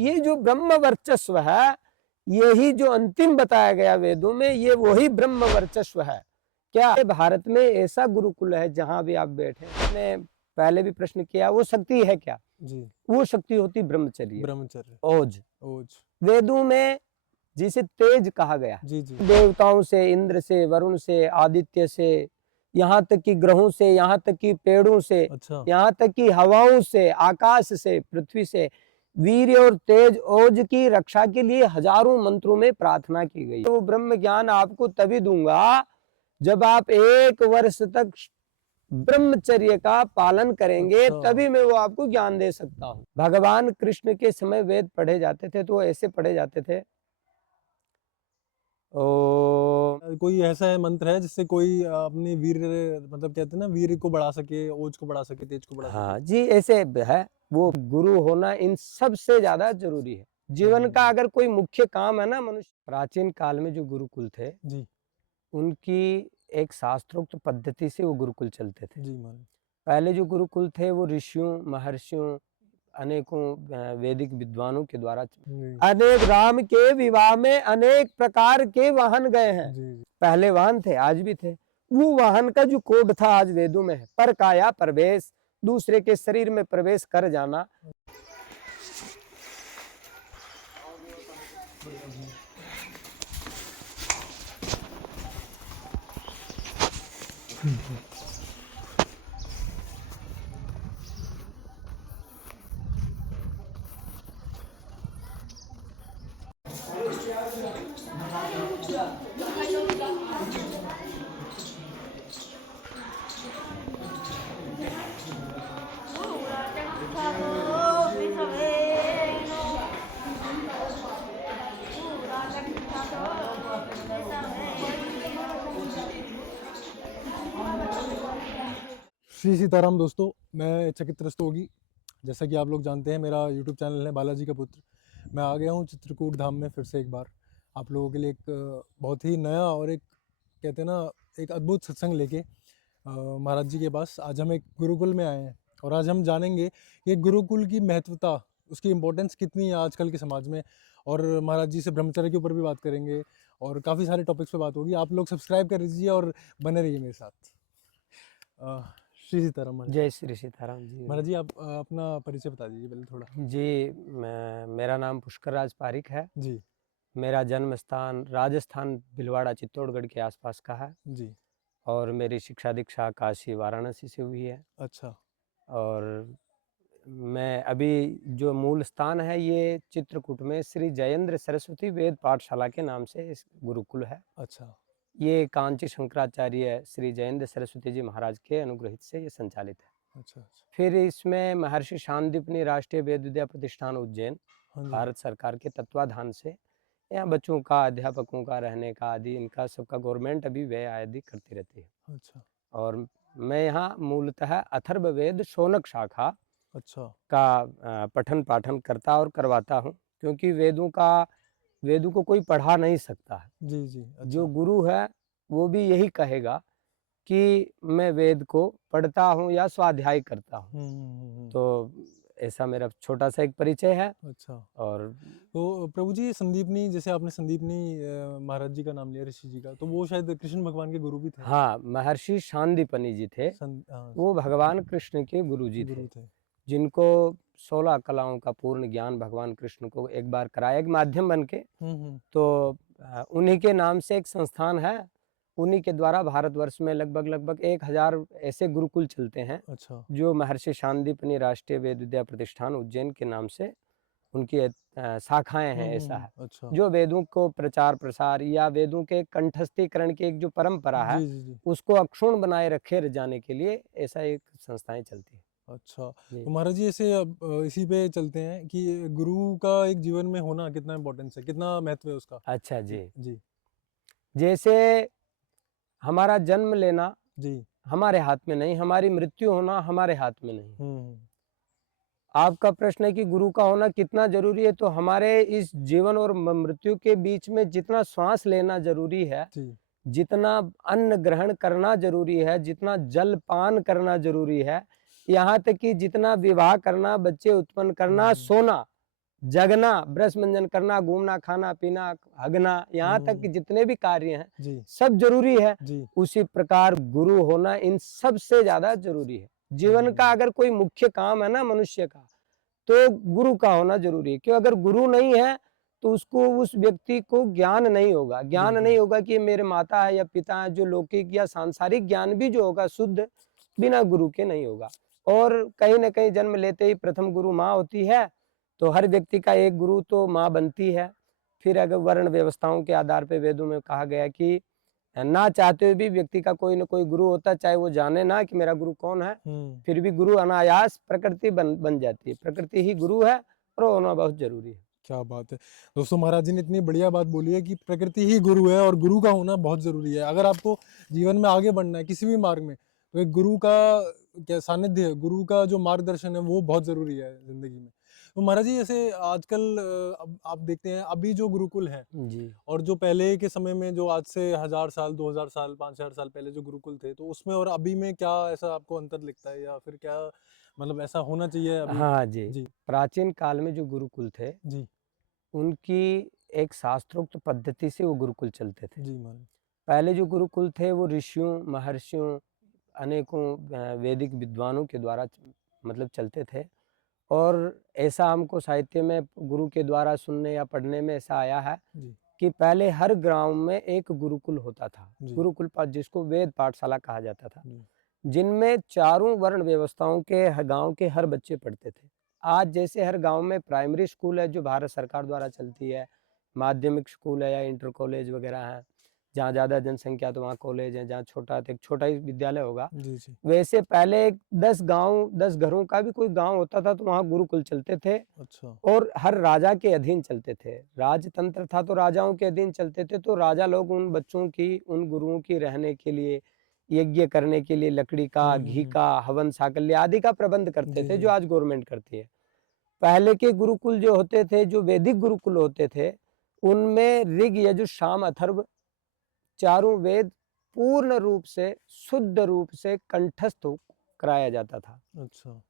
ये जो ब्रह्म वर्चस्व है, यही जो अंतिम बताया गया वेदों में, ये वही ब्रह्म वर्चस्व है। क्या भारत में ऐसा गुरुकुल है जहां भी आप बैठे? मैंने पहले भी प्रश्न किया, वो शक्ति है क्या जी? वो शक्ति होती ब्रह्मचर्य, ब्रह्मचर्य, ओज। ओज। वेदों में जिसे तेज कहा गया, जी जी। देवताओं से, इंद्र से, वरुण से, आदित्य से, यहाँ तक कि ग्रहों से, यहाँ तक कि पेड़ों से, अच्छा। यहाँ तक कि हवाओं से, आकाश से, पृथ्वी से, वीर्य और तेज ओज की रक्षा के लिए हजारों मंत्रों में प्रार्थना की गई। वो ब्रह्म ज्ञान आपको तभी दूंगा जब आप 1 वर्ष तक ब्रह्मचर्य का पालन करेंगे, अच्छा। तभी मैं वो आपको ज्ञान दे सकता हूँ। भगवान कृष्ण के समय वेद पढ़े जाते थे तो ऐसे पढ़े जाते थे, ओ कोई ऐसा है मंत्र है जिससे कोई अपने वीर, मतलब कहते हैं ना, वीर को बढ़ा सके, ओज को बढ़ा सके, तेज को बढ़ा हाँ सके? जी, ऐसे है। वो गुरु होना इन सबसे ज्यादा जरूरी है। जीवन का अगर कोई मुख्य काम है ना मनुष्य, प्राचीन काल में जो गुरुकुल थे जी उनकी एक शास्त्रोक्त पद्धति से वो गुरुकुल चलते थे। जी मान। पहले जो गुरुकुल थे वो ऋषियों, महर्षियों, अनेकों वैदिक विद्वानों के द्वारा, जी अनेक राम के विवाह में अनेक प्रकार के वाहन गए हैं। जी जी। पहले वाहन थे, आज भी थे। वो वाहन का जो कोड था आज वेदों में है, पर काया प्रवेश, दूसरे के शरीर में प्रवेश कर जाना। श्री सीताराम दोस्तों, मैं चकित रस्तोगी। जैसा कि आप लोग जानते हैं, मेरा यूट्यूब चैनल है बालाजी का पुत्र। मैं आ गया हूँ चित्रकूट धाम में फिर से एक बार आप लोगों के लिए एक बहुत ही नया और एक, कहते हैं ना, एक अद्भुत सत्संग लेके महाराज जी के पास। आज हम एक गुरुकुल में आए हैं और आज हम जानेंगे कि गुरुकुल की महत्वता, उसकी इम्पोर्टेंस कितनी है आजकल के समाज में। और महाराज जी से ब्रह्मचर्य के ऊपर भी बात करेंगे और काफ़ी सारे टॉपिक्स पे बात होगी। आप लोग सब्सक्राइब कर लीजिए और बने रहिए मेरे साथ। श्री सीताराम महाराज। जय श्री सीताराम जी। महाराज जी, आप अपना परिचय बता दीजिए पहले थोड़ा। जी, मेरा नाम पुष्कर राज पारिक है। जी मेरा जन्म स्थान राजस्थान भिलवाड़ा चित्तौड़गढ़ के आसपास का है जी। और मेरी शिक्षा दीक्षा काशी वाराणसी से हुई है। अच्छा। और मैं अभी जो मूल स्थान है ये चित्रकूट में श्री जयेंद्र सरस्वती वेद पाठशाला के नाम से इस गुरुकुल है। अच्छा। ये कांची शंकराचार्य श्री जयेंद्र सरस्वती जी महाराज के अनुग्रहित से ये संचालित है। अच्छा। अच्छा। फिर इसमें महर्षि शांतिपनी राष्ट्रीय वेद विद्या प्रतिष्ठान उज्जैन हाँ जी। भारत सरकार के तत्वाधान से यहाँ बच्चों का, अध्यापकों का रहने का आदि, इनका सबका गवर्नमेंट अभी व्यय आदि करती रहती है। अच्छा। और मैं यहाँ मूलतः अथर्ववेद शौनक शाखा अच्छा। का पठन पाठन करता और करवाता हूँ, क्योंकि वेदों को कोई पढ़ा नहीं सकता है। जी जी। जो अच्छा। गुरु है वो भी यही कहेगा कि मैं वेद को पढ़ता हूँ या स्वाध्याय करता हूँ। हम्म। तो ऐसा मेरा छोटा सा एक परिचय है। अच्छा। और तो प्रभु जी, संदीपनी, जैसे आपने संदीपनी महाराज जी का नाम लिया, ऋषि जी का, तो वो शायद कृष्ण भगवान के गुरु भी थे। हाँ, महर्षि शांतिपनी जी थे, हाँ, वो भगवान कृष्ण के गुरु जी थे, गुरु थे। जिनको 16 कलाओं का पूर्ण ज्ञान भगवान कृष्ण को एक बार कराया, एक माध्यम बन के। तो उन्हीं के नाम से एक संस्थान है, उन्हीं के द्वारा भारतवर्ष में लगभग 1000 ऐसे गुरुकुल चलते हैं। अच्छा। जो महर्षि शांतिपनी राष्ट्रीय वेद विद्या प्रतिष्ठान उज्जैन के नाम से उनकी शाखाएं हैं। ऐसा है, अच्छा। जो वेदों को प्रचार प्रसार या वेदों के कंठस्थीकरण की एक जो परंपरा है जी जी जी। उसको अक्षुण्ण बनाए रखे जाने के लिए ऐसा एक संस्थाएं चलती है। अच्छा, जी। तो महाराज जी, ऐसे अब इसी पे चलते हैं कि गुरु का एक जीवन में होना कितना इम्पोर्टेंस है, कितना महत्व है उसका। अच्छा जी, जी जैसे हमारा जन्म लेना जी। हमारे हाथ में नहीं, हमारी मृत्यु होना हमारे हाथ में नहीं। हम्म। आपका प्रश्न है कि गुरु का होना कितना जरूरी है, तो हमारे इस जीवन और मृत्यु के बीच में जितना श्वास लेना जरूरी है, जी। जितना अन्न ग्रहण करना जरूरी है, जितना जल पान करना जरूरी है, यहाँ तक कि जितना विवाह करना, बच्चे उत्पन्न करना, सोना, जगना, ब्रश मंजन करना, घूमना, खाना पीना, हगना, यहाँ तक कि जितने भी कार्य हैं जी सब जरूरी है। जी उसी प्रकार गुरु होना इन सबसे ज्यादा जरूरी है। जीवन का अगर कोई मुख्य काम है ना मनुष्य का, तो गुरु का होना जरूरी है। क्यों? अगर गुरु नहीं है तो उसको, उस व्यक्ति को ज्ञान नहीं होगा। ज्ञान बिल्कुल। नहीं होगा कि ये मेरे माता है या पिता है, जो लौकिक या सांसारिक ज्ञान भी जो होगा शुद्ध, बिना गुरु के नहीं होगा। और कहीं ना कहीं जन्म लेते ही प्रथम गुरु माँ होती है, तो हर व्यक्ति का एक गुरु तो माँ बनती है। फिर अगर वर्ण व्यवस्थाओं के आधार पर वेदों में कहा गया कि ना चाहते हुए भी व्यक्ति का कोई ना कोई गुरु होता है, चाहे वो जाने ना कि मेरा गुरु कौन है, फिर भी गुरु अनायास प्रकृति बन जाती है। प्रकृति ही गुरु है और वो होना बहुत जरूरी है। क्या बात है दोस्तों, महाराज जी ने इतनी बढ़िया बात बोली है कि प्रकृति ही गुरु है और गुरु का होना बहुत जरूरी है। अगर आपको जीवन में आगे बढ़ना है किसी भी मार्ग में, तो एक गुरु का क्या सानिध्य है, गुरु का जो मार्गदर्शन है वो बहुत जरूरी है जिंदगी में। तो महाराज जी जैसे आजकल अब आप देखते हैं अभी जो गुरुकुल है जी और जो पहले के समय में, जो आज से 1000 साल 2000 साल 5000 साल पहले जो गुरुकुल थे, तो उसमें और अभी में क्या ऐसा आपको अंतर लिखता है, या फिर क्या मतलब ऐसा होना चाहिए अभी? हाँ जी, जी प्राचीन काल में जो गुरुकुल थे, जी उनकी एक शास्त्रोक्त पद्धति से वो गुरुकुल चलते थे। जी महाराज। पहले जो गुरुकुल थे वो ऋषियों, महर्षियों, अनेकों वैदिक विद्वानों के द्वारा मतलब चलते थे। और ऐसा हमको साहित्य में गुरु के द्वारा सुनने या पढ़ने में ऐसा आया है जी कि पहले हर गांव में एक गुरुकुल होता था। जी गुरुकुल जिसको वेद पाठशाला कहा जाता था, जी जिनमें चारों वर्ण व्यवस्थाओं के गांव के हर बच्चे पढ़ते थे। आज जैसे हर गांव में प्राइमरी स्कूल है जो भारत सरकार द्वारा चलती है, माध्यमिक स्कूल है या इंटर कॉलेज वगैरह है, जहाँ ज़्यादा जनसंख्या तो वहाँ कॉलेज है, जहाँ छोटा है तो एक छोटा ही विद्यालय होगा। जी जी। वैसे पहले 10 घरों का भी कोई गांव होता था तो वहाँ गुरुकुल चलते थे, अच्छा। और हर राजा के अधीन चलते थे। राजतंत्र था तो राजाओं के अधीन चलते थे, तो राजा लोग उन बच्चों की, उन गुरुओं की रहने के लिए, यज्ञ करने के लिए लकड़ी का, घी हम्म। का, हवन साकल्य आदि का प्रबंध करते जी थे, जी जो आज गवर्नमेंट करती है। पहले के गुरुकुल जो होते थे, जो वैदिक गुरुकुल होते थे, उनमें ऋग, यजुर, साम, अथर्व चारों वेद पूर्ण रूप से, शुद्ध रूप से कंठस्थ कराया जाता था। अच्छा।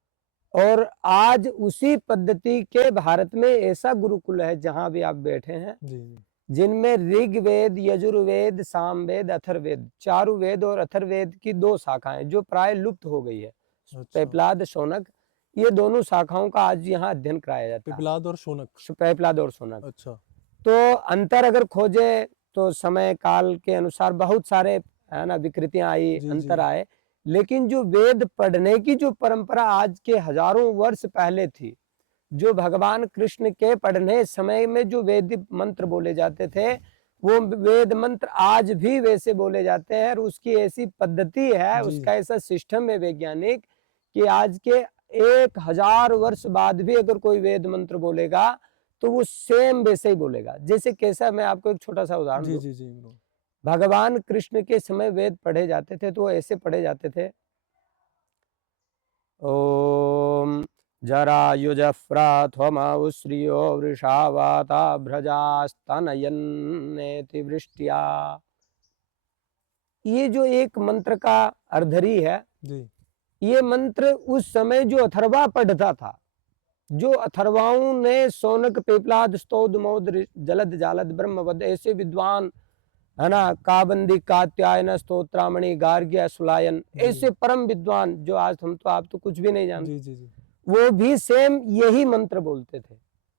और आज उसी पद्धति के भारत में ऐसा गुरुकुल है जहां भी आप बैठे हैं, जी जी। जिनमें ऋग्वेद, यजुर्वेद, सामवेद, अथर्ववेद, चारु वेद और अथर्ववेद की 2 शाखाएं जो प्राय लुप्त हो गई है, अच्छा। पेपलाद, शौनक, ये दोनों शाखाओं का आज यहाँ अध्ययन कराया जाता है। पिपलाद और शौनक। पेपलाद और शौनक। अच्छा। तो अंतर अगर खोजे तो समय काल के अनुसार बहुत सारे है ना विकृतियां आई, जी जी अंतर आए, लेकिन जो वेद पढ़ने की जो परंपरा आज के हजारों वर्ष पहले थी, जो भगवान कृष्ण के पढ़ने समय में जो वेद मंत्र बोले जाते थे, वो वेद मंत्र आज भी वैसे बोले जाते हैं। और उसकी ऐसी पद्धति है, जी उसका ऐसा सिस्टम है वैज्ञानिक, कि आज के 1000 वर्ष बाद भी अगर कोई वेद मंत्र बोलेगा तो वो सेम वैसे ही बोलेगा। जैसे कैसा, मैं आपको एक छोटा सा उदाहरण जी दूं। जी जी bro। भगवान कृष्ण के समय वेद पढ़े जाते थे तो ऐसे पढ़े जाते थे, ओम जरायुजफ्राथमौश्रियो वृषावाता भ्रजास्तनयन्नेति वृष्टिया। ये जो एक मंत्र का अर्धरी है, जी ये मंत्र उस समय जो अथर्वा पढ़ता था, जो अथर्वाओं ने शौनक, पेपलाद, स्तोद, मौद, जलद, जालद, ब्रह्मवद ऐसे विद्वान है ना, काबंदी, कात्यायन, स्तोत्रामणि, गार्ग्य, सुलायन, ऐसे परम विद्वान जो आज हम तो, आप तो कुछ भी नहीं जानते, जी जी जी। वो भी सेम यही मंत्र बोलते थे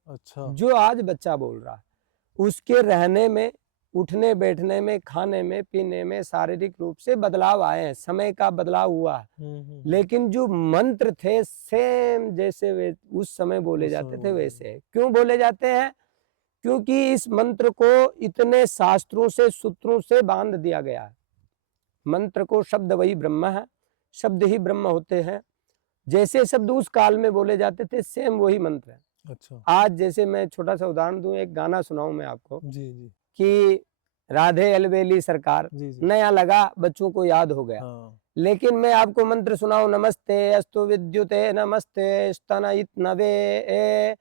अच्छा। जो आज बच्चा बोल रहा है। उसके रहने में, उठने बैठने में, खाने में, पीने में शारीरिक रूप से बदलाव आए हैं, समय का बदलाव हुआ है, लेकिन जो मंत्र थे सेम जैसे वे उस समय बोले उस समय जाते थे बोले वैसे। क्यों बोले जाते हैं? क्योंकि इस मंत्र को इतने शास्त्रों से, सूत्रों से बांध दिया गया है। मंत्र को, शब्द वही ब्रह्म है, शब्द ही ब्रह्म होते हैं। जैसे शब्द उस काल में बोले जाते थे सेम वही मंत्र है। अच्छा। आज जैसे मैं छोटा सा उदाहरण दूं, एक गाना सुनाऊं मैं आपको जी जी कि राधे अलबेली सरकार, जी जी। नया लगा, बच्चों को याद हो गया, हाँ। लेकिन मैं आपको मंत्र सुनाऊं, नमस्ते अस्तु विद्युते, नमस्ते स्तनयित नवे,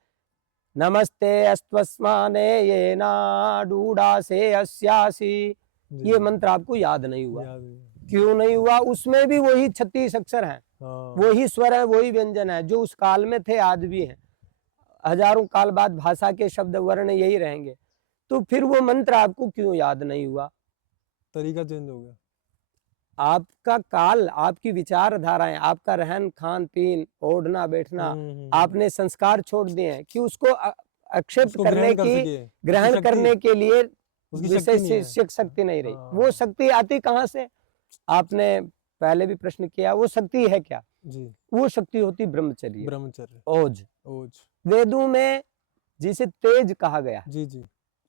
नमस्ते अस्त्वस्माने ये नाडूडा से अस्यासी। जी ये मंत्र आपको याद नहीं हुआ। याद है। क्यों नहीं हुआ? उसमें भी वही 36 अक्षर हैं, हाँ। वही स्वर है, वही व्यंजन है जो उस काल में थे, आज भी हैं। हजारों काल बाद भाषा के शब्द वर्ण यही रहेंगे, तो फिर वो मंत्र आपको क्यों याद नहीं हुआ? तरीका चेंज हो गया। आपका काल, आपकी विचारधाराएं, आपका रहन खान पीन, ओढ़ना बैठना, आपने संस्कार छोड़ दिए हैं कि उसको एक्सेप्ट उसको करने ग्रहण कर की, सके, उसकी ग्रहण शक्ति, करने के लिए उसकी विषय शक्ति नहीं से है। शक्ति नहीं रही। वो हाँ, शक्ति आती कहाँ से? आपने पहले भी प्रश्न किया, वो शक्ति है क्या? जी, वो शक्ति होती ब्रह्मचर्य, ब्रह्मचर्य, ओज। ओज। वेदों में जिसे तेज कहा गया है। जी, जी।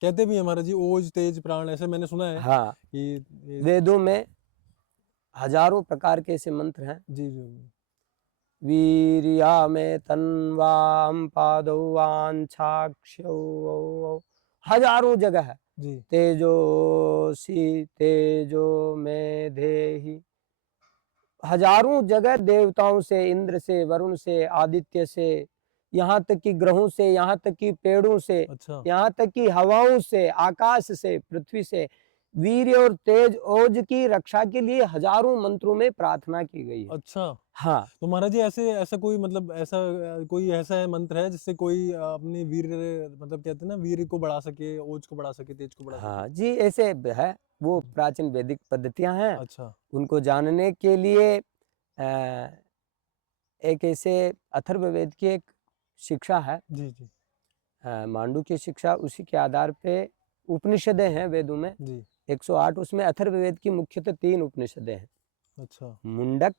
कहते भी हैं महाराज जी, ओज, तेज, प्राण, ऐसे मैंने सुना है हाँ, कि ये वेदों में हजारों प्रकार के ऐसे मंत्र हैं। जी, जी। वीर्या में तन्वाम पादौ वाञ्छाक्षौ, हजारों जगह है। जी, तेजोसी तेजो में धेहि, हजारों जगह देवताओं से, इंद्र से, वरुण से, आदित्य से, यहाँ तक कि ग्रहों से, यहाँ तक कि पेड़ों से, अच्छा, यहाँ तक कि हवाओं से, आकाश से, पृथ्वी से वीर्य और तेज ओज की रक्षा के लिए हजारों मंत्रों में प्रार्थना की गई है। अच्छा। हाँ, तो महाराज जी ऐसे ऐसा कोई मतलब ऐसा कोई ऐसा है मंत्र है जिससे कोई अपने वीर्य मतलब कहते हैं ना वीर्य को बढ़ा सके, ओज को बढ़ा सके, तेज को बढ़ा सके? हाँ जी, ऐसे है। वो जी। प्राचीन वैदिक पद्धतियां हैं। अच्छा, उनको जानने के लिए एक ऐसे अथर्ववेद की एक शिक्षा है, जी, जी, मांडू की शिक्षा, उसी के आधार पे उपनिषदें हैं वेदों में जी। 108। उसमें अथर्ववेद की मुख्यतः 3 उपनिषदें हैं, अच्छा, मुंडक,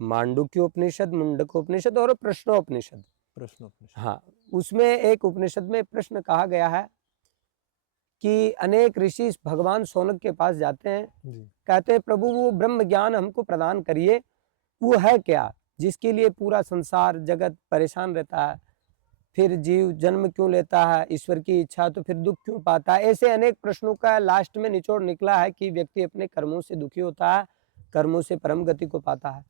मांडुक्य उपनिषद, मुंडकोपनिषद और प्रश्नोपनिषद। प्रश्न उपनिषद। हाँ, उसमें एक उपनिषद में प्रश्न कहा गया है कि अनेक ऋषि भगवान शौनक के पास जाते हैं, जी, कहते हैं प्रभु वो ब्रह्म ज्ञान हमको प्रदान करिए, वो है क्या जिसके लिए पूरा संसार जगत परेशान रहता है, फिर जीव जन्म क्यों लेता है, ईश्वर की इच्छा तो फिर दुख क्यों पाता है। ऐसे अनेक प्रश्नों का लास्ट में निचोड़ निकला है कि व्यक्ति अपने कर्मों से दुखी होता है, कर्मों से परम गति को पाता है।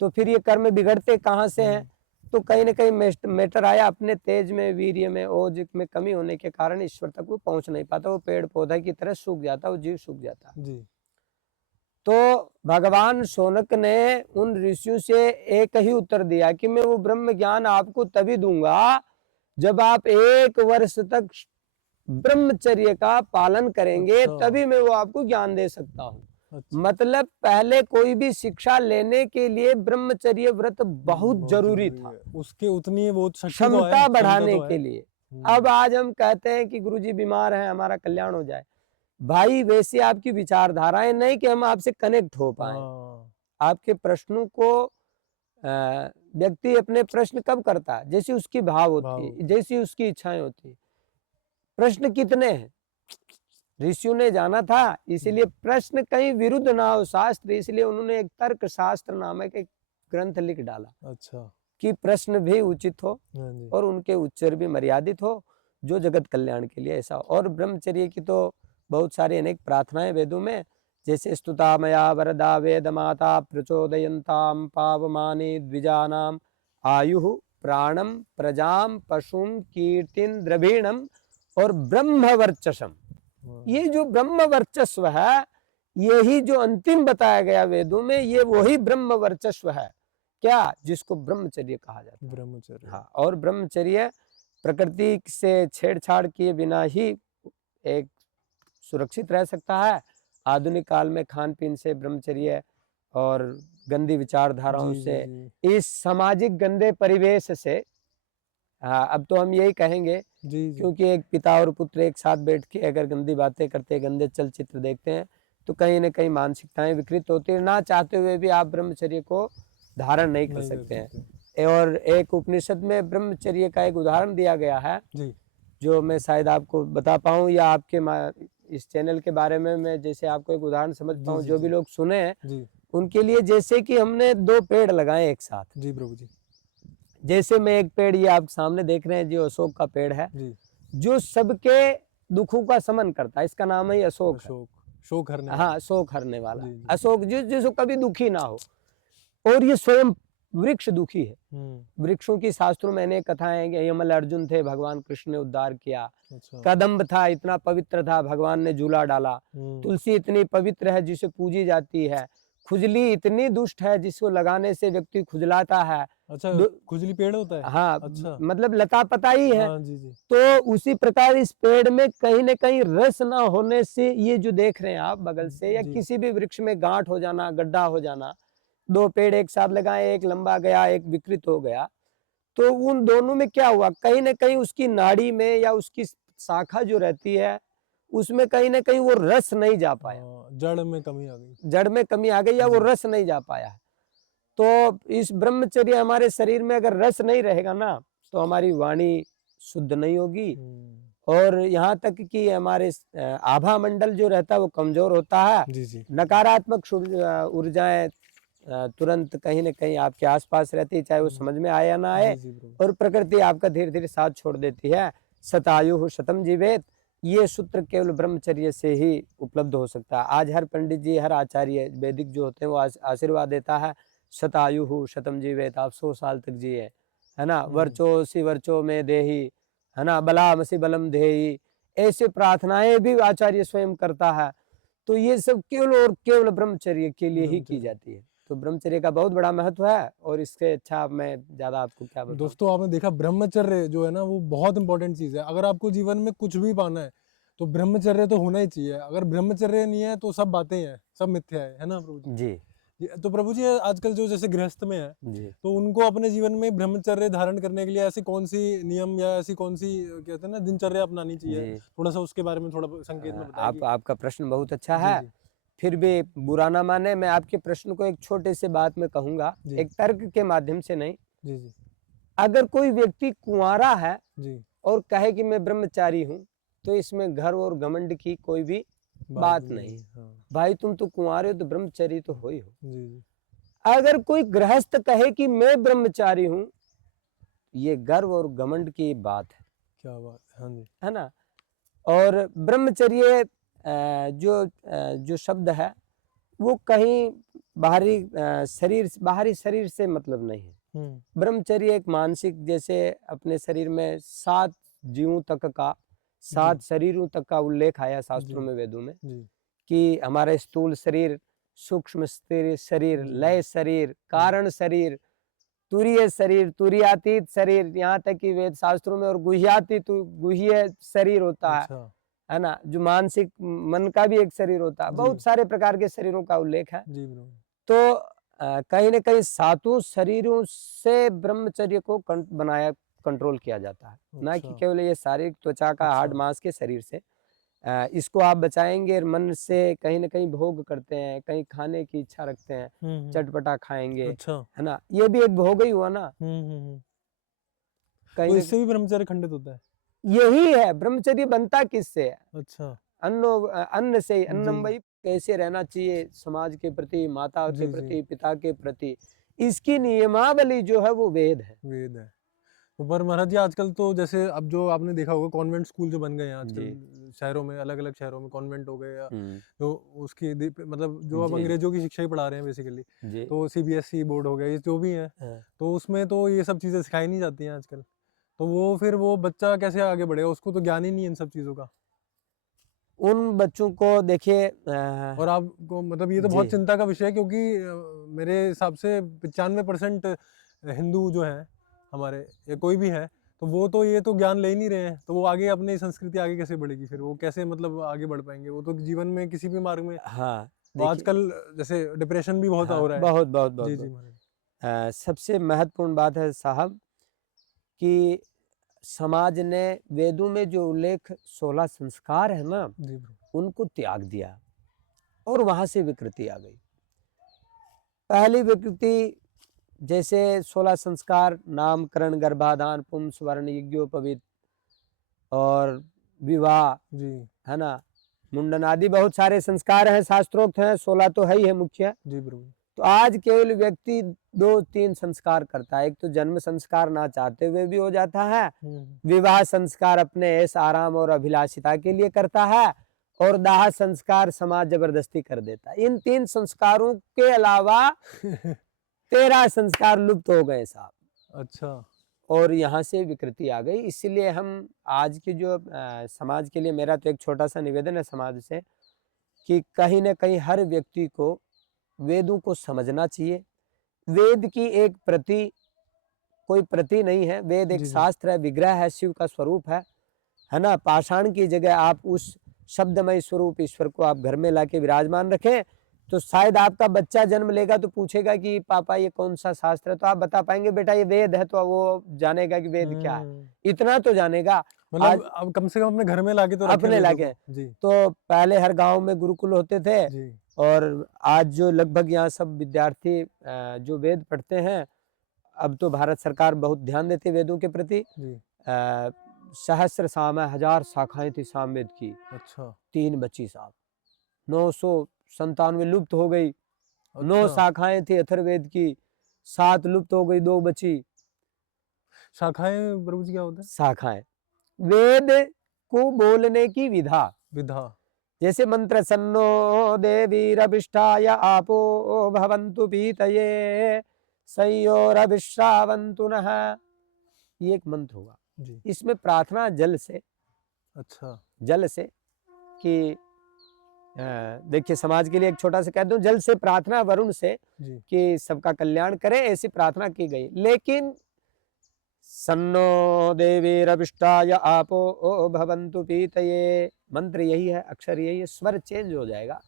तो फिर ये कर्म बिगड़ते कहाँ से हैं? तो कहीं ना कहीं मैटर आया, अपने तेज में, वीर्य में, ओज में कमी होने के कारण ईश्वर तक वो पहुंच नहीं पाता, वो पेड़ पौधा की तरह सूख जाता, वो जीव सूख जाता। जी। तो भगवान शौनक ने उन ऋषियों से एक ही उत्तर दिया कि मैं वो ब्रह्म ज्ञान आपको तभी दूंगा जब आप 1 वर्ष तक ब्रह्मचर्य का पालन करेंगे, अच्छा, तभी मैं वो आपको ज्ञान दे सकता हूँ। अच्छा। मतलब पहले कोई भी शिक्षा लेने के लिए ब्रह्मचर्य व्रत बहुत जरूरी था, है। उसके उतनी वो शक्ति तो है, क्षमता क्षमता बढ़ाने तो है। के लिए। अब आज हम कहते हैं कि गुरुजी बीमार हैं, हमारा कल्याण हो जाए। भाई वैसे आपकी विचारधाराएं नहीं कि हम आपसे कनेक्ट हो पाए। हाँ, आपके प्रश्नों को व्यक्ति अपने प्रश्न कब करता है? जैसी उसकी भाव होती भाव है, जैसी उसकी इच्छाएं होती है। प्रश्न कितने हैं ऋषियों ने जाना था, इसीलिए प्रश्न कहीं विरुद्ध ना हो शास्त्र, इसलिए उन्होंने एक तर्क शास्त्र नामक एक ग्रंथ लिख डाला अच्छा, कि प्रश्न भी उचित हो हाँ जी, और उनके उच्चार भी मर्यादित हो, जो जगत कल्याण के लिए ऐसा हो। और ब्रह्मचर्य की तो बहुत सारी अनेक प्रार्थनाएं वेदों में, जैसे स्तुता मया वरदा वेद माता प्रचोदयन्ताम पावमाने द्विजानाम आयु प्राणम प्रजाम पशुम कीर्तिन द्रवीणम और ब्रह्म वर्चसम। हाँ, ये जो ब्रह्म वर्चस्व है, यही जो अंतिम बताया गया वेदों में, ये वही ब्रह्म वर्चस्व है क्या, जिसको ब्रह्मचर्य कहा जाता है। ब्रह्मचर्य। हाँ, और ब्रह्मचर्य प्रकृति से छेड़छाड़ किए बिना ही एक सुरक्षित रह सकता है। आधुनिक काल में खान पीन से, ब्रह्मचर्य और गंदी विचारधाराओं जी, जी, से, जी, इस सामाजिक गंदे परिवेश से, हाँ, अब तो हम यही कहेंगे, जी, जी, क्योंकि एक पिता और पुत्र एक साथ बैठ के अगर गंदी बातें करते, गंदे चलचित्र देखते हैं, तो कहीं ना कहीं मानसिकताएं विकृत होती है। ना चाहते हुए भी आप ब्रह्मचर्य को धारण नहीं कर नहीं कर सकते सकते। हैं। और एक उपनिषद में ब्रह्मचर्य का एक उदाहरण दिया गया है, जी, जो मैं शायद आपको बता पाऊँ, या आपके इस चैनल के बारे में मैं जैसे आपको एक उदाहरण समझ जी, पाऊँ, जी, जो भी जी, लोग सुने हैं जी, उनके लिए, जैसे कि हमने 2 पेड़ लगाए एक साथ। जी प्रभु जी, जैसे मैं एक पेड़, ये आप सामने देख रहे हैं, जो अशोक का पेड़ है, जी, जो सबके दुखों का शमन करता है, इसका नाम है अशोक है। अशोक, शोक हरने वाला। हाँ, शोक हरने वाला जी, जी, अशोक, जिसको कभी दुखी ना हो। और ये स्वयं वृक्ष दुखी है। वृक्षों की शास्त्रों में अनेक कथाएं हैं कि यमल अर्जुन थे, भगवान कृष्ण ने उद्धार किया। अच्छा, कदम्ब था, इतना पवित्र था, भगवान ने झूला डाला। तुलसी इतनी पवित्र है, जिसे पूजी जाती है। खुजली इतनी दुष्ट है, जिसको लगाने से व्यक्ति खुजलाता है, अच्छा, दो- खुजली पेड़ होता है? हाँ, अच्छा। मतलब लता पता ही है। हाँ, जी, जी। तो उसी प्रकार इस पेड़ में कहीं न कहीं रस ना होने से ये जो देख रहे हैं आप बगल से, या जी। किसी भी वृक्ष में गांठ हो जाना, गड्ढा हो जाना, 2 पेड़ एक साथ लगाए, एक लंबा गया, एक विकृत हो गया, तो उन दोनों में क्या हुआ, कहीं न कहीं उसकी नाड़ी में या उसकी शाखा जो रहती है, उसमें कहीं न कहीं वो रस नहीं जा पाया। हाँ, जड़ में कमी आ गई। जड़ में कमी आ गई या वो जी। रस नहीं जा पाया। तो इस ब्रह्मचर्य हमारे शरीर में अगर रस नहीं रहेगा ना, तो हमारी वाणी शुद्ध नहीं होगी, और यहाँ तक कि हमारे आभा मंडल जो रहता है वो कमजोर होता है। जी, जी। नकारात्मक ऊर्जाएं तुरंत कहीं न कहीं आपके आसपास रहती है, चाहे वो हुँ। समझ में आए या ना आए, जी, जी, ब्रो। और प्रकृति आपका धीरे-धीरे साथ छोड़ देती है। शतायुः शतम् जीवेत, ये सूत्र केवल ब्रह्मचर्य से ही उपलब्ध हो सकता है। आज हर पंडित जी, हर आचार्य वैदिक जो होते हैं वो आशीर्वाद देता है, शतायुः शतम् जीवेत, आप 100 साल तक जिए, है ना? हुँ। वर्चोसी वर्चो में देहि, है ना? बलामसि बलम देहि, ऐसे प्रार्थनाएँ भी आचार्य स्वयं करता है। तो ये सब केवल और केवल ब्रह्मचर्य के लिए ही की ब्रह्मचर्य। जाती है। तो ब्रह्मचर्य का बहुत बड़ा महत्व है, और इससे अच्छा मैं ज़्यादा आपको क्या बताऊँ? दोस्तों, आपने देखा ब्रह्मचर्य जो है ना वो बहुत इंपॉर्टेंट चीज़ है। अगर आपको जीवन में कुछ भी पाना है, तो ब्रह्मचर्य तो होना ही चाहिए। अगर ब्रह्मचर्य नहीं है तो सब बातें हैं, सब मिथ्या है ना प्रभु जी? जी, तो प्रभु जी, आजकल जो जैसे गृहस्थ में है, जी। तो उनको अपने जीवन में ब्रह्मचर्य धारण करने के लिए ऐसी कौन-सी नियम या ऐसी कौन-सी कहते हैं ना दिनचर्या अपनानी चाहिए? जी। थोड़ा-सा उसके बारे में थोड़ा संकेत में बताएँ कि आपका प्रश्न बहुत अच्छा जी, है। जी। फिर भी बुरा ना माने, मैं आपके प्रश्न को एक छोटे से बात में कहूँगा, जी, एक तर्क के माध्यम से नहीं। जी, जी। अगर कोई व्यक्ति कुँवारा है जी, और कहे कि मैं ब्रह्मचारी हूँ, तो इसमें गर्व और घमंड की कोई भी बात बात नहीं नहीं। है। हाँ। भाई तुम तो कुँवारे हो तो ब्रह्मचारी तो हो ही हो। जी, जी। अगर कोई गृहस्थ कहे कि मैं ब्रह्मचारी हूँ, ये गर्व और घमंड की बात क्या बात है। हाँ जी। है ना? और ब्रह्मचर्य जो शब्द है, वो कहीं बाहरी शरीर से मतलब नहीं है। हुँ। ब्रह्मचर्य एक मानसिक, जैसे अपने शरीर में 7 जीवों तक का, जी, 7 शरीरों तक का उल्लेख आया जी, शास्त्रों में, वेदों में, जी, कि हमारा स्थूल शरीर, सूक्ष्म शरीर, जी, लय शरीर, जी। कारण शरीर, तुरीय शरीर, तुरीयातीत शरीर, यहाँ तक कि वेद शास्त्रों में, और गुह्य शरीर होता अच्छा। है ना? जो मानसिक मन का भी एक शरीर होता है। जी, बहुत सारे प्रकार के शरीरों का उल्लेख है। जी ब्रो। तो कहीं न कहीं सातों शरीरों से ब्रह्मचर्य को कंट्रोल किया जाता है। ना कि अच्छा, केवल ये शारीरिक त्वचा का हाड़ अच्छा। मांस के शरीर से। इसको आप बचाएँगे, मन से कहीं न कहीं भोग करते हैं, कहीं खाने की इच्छा रखते हैं, हुँ, हुँ। चटपटा खाएँगे, अच्छा। है ना? ये भी एक भोग ही हुआ ना, हुँ, हुँ, हुँ। कहीं तो न इससे भी ब्रह्मचर्य खंडित होता है? यही है, ब्रह्मचर्य बनता किससे है? अच्छा। अन्न से ही, जी। अन्नम वही, कैसे रहना चाहिए समाज के प्रति, माता के जी, जी। प्रति, पिता के प्रति, इसकी नियमावली जो है वो वेद है। वेद है। तो पर महाराज जी, आजकल तो जैसे अब जो आपने देखा होगा कॉन्वेंट स्कूल जो बन गए हैं आजकल जी। शहरों में, अलग-अलग शहरों में कॉन्वेंट हो गए, या हुँ। जो उसकी मतलब जो अब जी, अंग्रेज़ों की शिक्षा ही पढ़ा रहे हैं बेसिकली। जी। तो सीबीएसई बोर्ड हो गया, ये जो भी है, हाँ। तो उसमें तो ये सब चीज़ें सिखाई नहीं जाती हैं आजकल। तो वो फिर वो बच्चा कैसे आगे बढ़ेगा? उसको तो ज्ञान ही नहीं है इन सब चीज़ों का। उन बच्चों को देखिए और आपको मतलब ये तो जी। बहुत चिंता का विषय है, क्योंकि मेरे हिसाब से 95% हिंदू जो हैं हमारे, या कोई भी है, तो वो तो ये तो ज्ञान ले ही नहीं रहे हैं। तो वो आगे अपनी संस्कृति आगे कैसे बढ़ेगी फिर? वो कैसे मतलब आगे बढ़ पाएँगे? वो तो जीवन में किसी भी मार्ग में, हाँ, और देखिए, आजकल जैसे डिप्रेशन भी बहुत हाँ, हो रहा है। बहुत, बहुत, बहुत, जी, जी बहुत। महाराज। सबसे महत्वपूर्ण बात है साहब, कि समाज ने वेदों में जो उल्लेख 16 संस्कार है ना, जी ब्रो। उनको त्याग दिया, और वहाँ से विकृति आ गई। पहली विकृति, जैसे 16 संस्कार, नामकरण, गर्भाधान, पुंसवरण, यज्ञोपवीत और विवाह, जी, है ना? मुंडन आदि बहुत सारे संस्कार हैं, शास्त्रोक्त हैं, 16 तो है ही है मुख्य। जी ब्रो। तो आज केवल व्यक्ति 2-3 संस्कार करता है। एक तो जन्म संस्कार ना चाहते हुए भी हो जाता है, हुँ, विवाह संस्कार अपने ऐश आराम और अभिलाषिता के लिए करता है, और दाह संस्कार समाज जबरदस्ती कर देता है। इन 3 संस्कारों के अलावा हुँ। 13 संस्कार लुप्त हो गए साहब, अच्छा। और यहाँ से विकृति आ गई। इसलिए हम आज के जो समाज के लिए, मेरा तो एक छोटा-सा निवेदन है समाज से, कि कहीं न कहीं हर व्यक्ति को वेदों को समझना चाहिए। वेद की एक प्रति कोई प्रति नहीं है, वेद एक जी, जी। शास्त्र है, विग्रह है, शिव का स्वरूप है ना। पाषाण की जगह आप उस शब्दमय स्वरूप ईश्वर को आप घर में लाके विराजमान रखें, तो शायद आपका बच्चा जन्म लेगा तो पूछेगा कि पापा ये कौन सा शास्त्र है, तो आप बता पाएंगे बेटा ये वेद है, तो वो जानेगा कि वेद क्या है, इतना तो जानेगा। आज मतलब अब कम से कम अपने घर में लाके तो रखें अपने वेदों लाके, को। जी, तो पहले हर गांव में गुरुकुल होते थे, जी, और आज जो लगभग यहाँ सब विद्यार्थी जो वेद पढ़ते हैं, अब तो भारत सरकार बहुत ध्यान देती है वेदों के प्रति। जी। सहस्र साम है, 1000 शाखाएं थी सामवेद की, अच्छा, 3 बची साहब, 997 लुप्त हो गई। 9 अच्छा। शाखाएं थी अथर्ववेद की, 7 लुप्त हो गई, 2 बची। शाखाएँ प्रभु जी क्या होता है? शाखाएं वेद को बोलने की विधा, विधा। जैसे मंत्र सन्नो देवीरभिष्टाय आपो भवन्तु पीतये सयोरभिश्रावन्तु नः, ये एक मंत्र हुआ। जी, इसमें प्रार्थना जल से अच्छा। कि देखिए समाज के लिए एक छोटा सा कह दूं, जल से प्रार्थना वरुण से जी, कि सबका कल्याण करे, ऐसी प्रार्थना की गई। लेकिन सन्नो देवीरभिष्टाय आपो भवन्तु पीतये, मंत्र यही है, अक्षर यही है, स्वर चेंज हो जाएगा।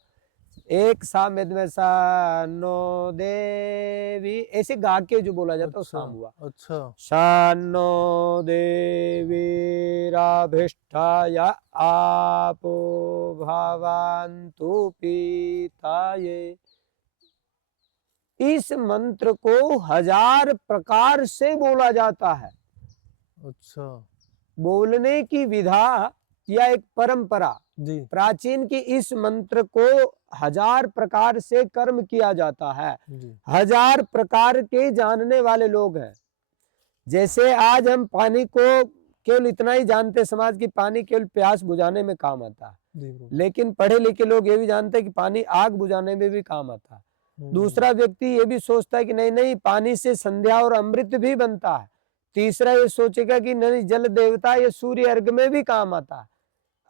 एक सामवेद में सन्नो देवी ऐसे गा के जो बोला जाता है वो अच्छा, साम हुआ। अच्छा। सन्नो देवीरभिष्टाय आपो भवन्तु पीतये। इस मंत्र को 1000 प्रकार से बोला जाता है। अच्छा, बोलने की विधा या एक परंपरा, जी, प्राचीन की इस मंत्र को 1000 प्रकार से कर्म किया जाता है। जी, 1000 प्रकार के जानने वाले लोग हैं। जैसे आज हम पानी को केवल इतना ही जानते समाज की पानी केवल प्यास बुझाने में काम आता है, जी प्रभु। लेकिन पढ़े लिखे लोग ये भी जानते हैं कि पानी आग बुझाने में भी काम आता है। हुँ, दूसरा व्यक्ति ये भी सोचता है कि नहीं नहीं पानी से संध्या और अमृत भी बनता है। तीसरा ये सोचेगा कि नहीं जल देवता ये सूर्य अर्घ में भी काम आता है।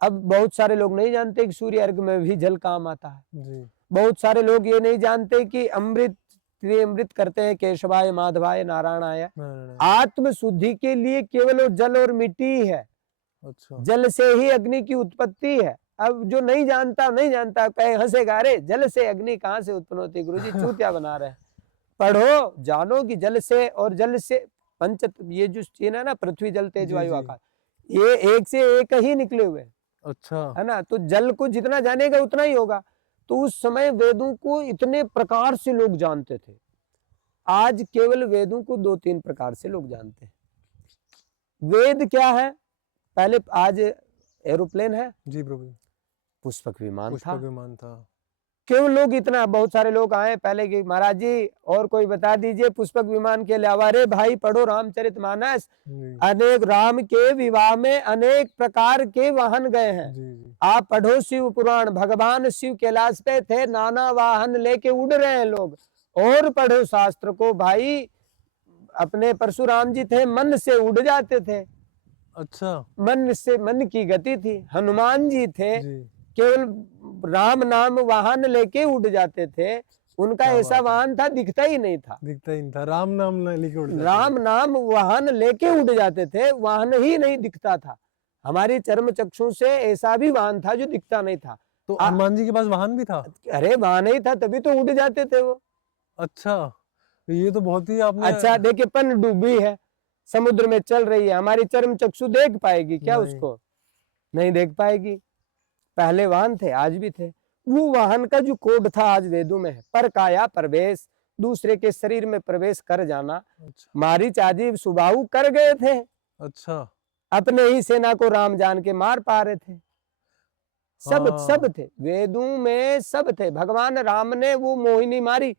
अब बहुत सारे लोग नहीं जानते कि सूर्य अर्घ में भी जल काम आता है। जी, बहुत सारे लोग ये नहीं जानते कि अमृत त्रिअमृत करते हैं, केशवाय माधवाय नारायणाय। नारायण। आत्म शुद्धि के लिए केवल वो जल और मिट्टी ही है, अच्छा, जल से ही अग्नि की उत्पत्ति है। अब जो नहीं जानता कहे हंसेगा, अरे जल से अग्नि कहाँ से उत्पन्न होती है गुरुजी, चूतिया बना रहे हैं। पढ़ो जानो कि जल से, और जल से पंच ये जो चीन है ना, पृथ्वी जल तेज जी, वायु जी। आकाश, ये एक से एक ही निकले हुए हैं, अच्छा, है ना। तो जल को जितना जानेगा उतना ही होगा। तो उस समय वेदों को इतने प्रकार से लोग जानते थे, आज केवल वेदों को 2-3 प्रकार से लोग जानते हैं। वेद क्या है? पहले आज एरोप्लेन है, जी प्रभु। पुष्पक विमान पुष्पक था। विमान था। क्यों लोग इतना, बहुत सारे लोग आए पहले कि महाराज जी और कोई बता दीजिए पुष्पक विमान के अलावा। अरे भाई पढ़ो रामचरितमानस, जी, अनेक राम के विवाह में अनेक प्रकार के वाहन गए हैं। जी, जी। आप पढ़ो शिव पुराण, भगवान शिव कैलाश पे थे, नाना वाहन लेके उड़ रहे हैं लोग। और पढ़ो शास्त्र को भाई, अपने परशुराम जी थे मन से उड़ जाते थे, अच्छा, मन से, मन की गति थी। हनुमान जी थे जी, केवल राम नाम वाहन लेके उड़ जाते थे, उनका क्या ऐसा बात है। वाहन था दिखता ही नहीं था। दिखता ही नहीं था, राम नाम न लेके उड़ जाते थे। राम नाम वाहन लेके उड़ जाते थे, वाहन ही नहीं दिखता था। हमारी चर्म चक्षु से ऐसा भी वाहन था जो दिखता नहीं था। तो हनुमान जी के पास वाहन भी था? अरे वाहन ही था तभी तो उड़ जाते थे वो। अच्छा, तो ये तो बहुत ही आपने। अच्छा देखिए पनडुब्बी है, समुद्र में चल रही है, हमारी चर्म चक्षु देख पाएगी क्या नहीं। उसको? नहीं देख पाएगी। पहले वाहन थे, आज भी थे। वो वाहन का जो कोड था आज वेदों में है, पर काया प्रवेश, दूसरे के शरीर में प्रवेश कर जाना। अच्छा, मारीच आदि सुबाहु कर गए थे, अच्छा, अपने ही सेना को राम जान के मार पा रहे थे। सब हाँ, सब थे वेदों में, सब थे। भगवान राम ने वो मोहिनी मारी